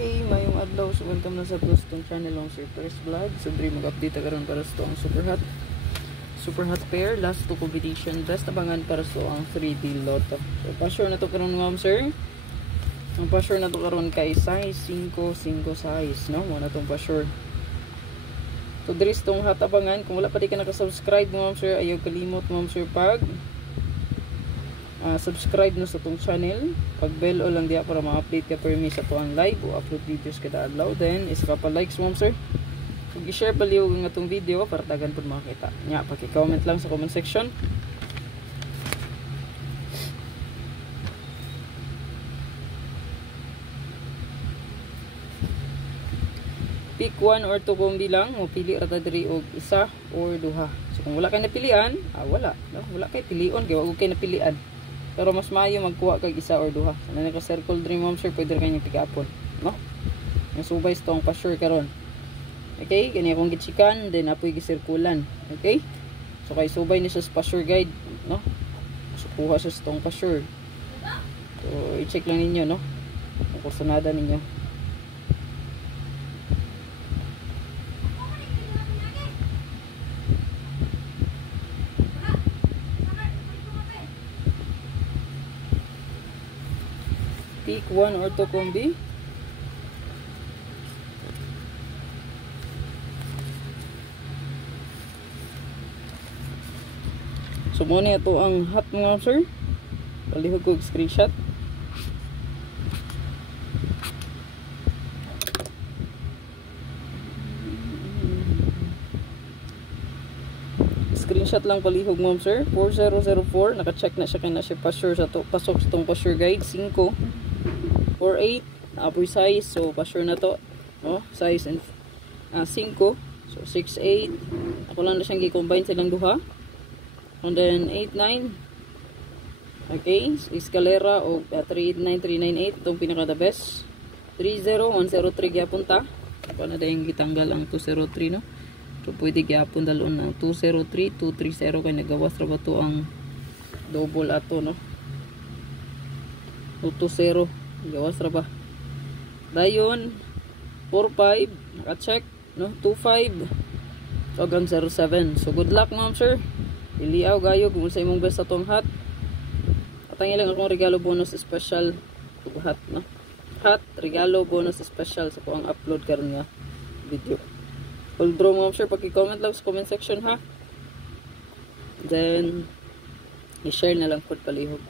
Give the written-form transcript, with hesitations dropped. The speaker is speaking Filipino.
Okay, mayong adlaw. So, welcome na sa Gustong channel ng Sir First Vlog. So, mag-update karon para sa ang super hot pair. Last to competition. Best abangan para sa ang 3D Lotto. So, pa-sure na to karon ma'am sir. Ang pa-sure na to karon kay size 5 size, no? Mo na tong pa-sure. So, diri tong hot abangan. Kung wala pa di ka naka-subscribe ma'am sir, ayaw kalimot ma'am sir pag subscribe na sa tong channel, pag bell o lang diya para ma-update ka per me sa tuang live o upload videos kada adlaw. Then is ka pa likes ma'am sir, kung i-share paliw nga tong video para tagan pud makita nya, paki-comment lang sa comment section. Pick 1 or 2 kombi lang, mo pili ra ta diri og isa or duha. So kung wala kay napilian, wala, no? Wala kay pilion kay wag kay napilian. Pero mas maayo magkuha kag isa or duha. So na naka-circle dream ma'am sir, pwede ra kay pick-upon, no? Yung subay stong pa-sure karon. Okay, kani akong gichikan, then apoy gisirkulan. Okay? So kay subay ni sa pa-sure guide, no? So kuha sa stong pa-sure. So i-check lang ninyo, no? Ang kursunada ninyo. Pick 1 or 2 kombi. So muna ito ang hot mga sir. Palihog ko screenshot. Screenshot lang palihog ma'am sir. 4004. Naka-check na siya kaya na siya pa-sure sa to. Pasok sa itong pa-sure guide. 5 or 8 apoy size, so pa-sure na to, no? Size and 5, so 6, 8 ako lang na siyang gi-combine silang duha, and then 8, 9. Okay, so escalera o 389, 398 itong pinaka the best. 30, 103 gyapon ta, ako na dahil gitanggal ang 203, no? So pwede gyapon dalon ng 203, 230 kay nagawas ra ba to ang double ato, no? 220 gawas ra ba dayon. 45 naka-check, no? 25 hanggang 07. So good luck ma'am sir, iliaw gayo kung sa imong best atong hat. Atang ilang akong regalo bonus special hat, no? Hat regalo bonus special sa kuang upload karon nga video. Full draw ma'am sir, paki-comment lang sa comment section ha, then i-share na lang pud palihog.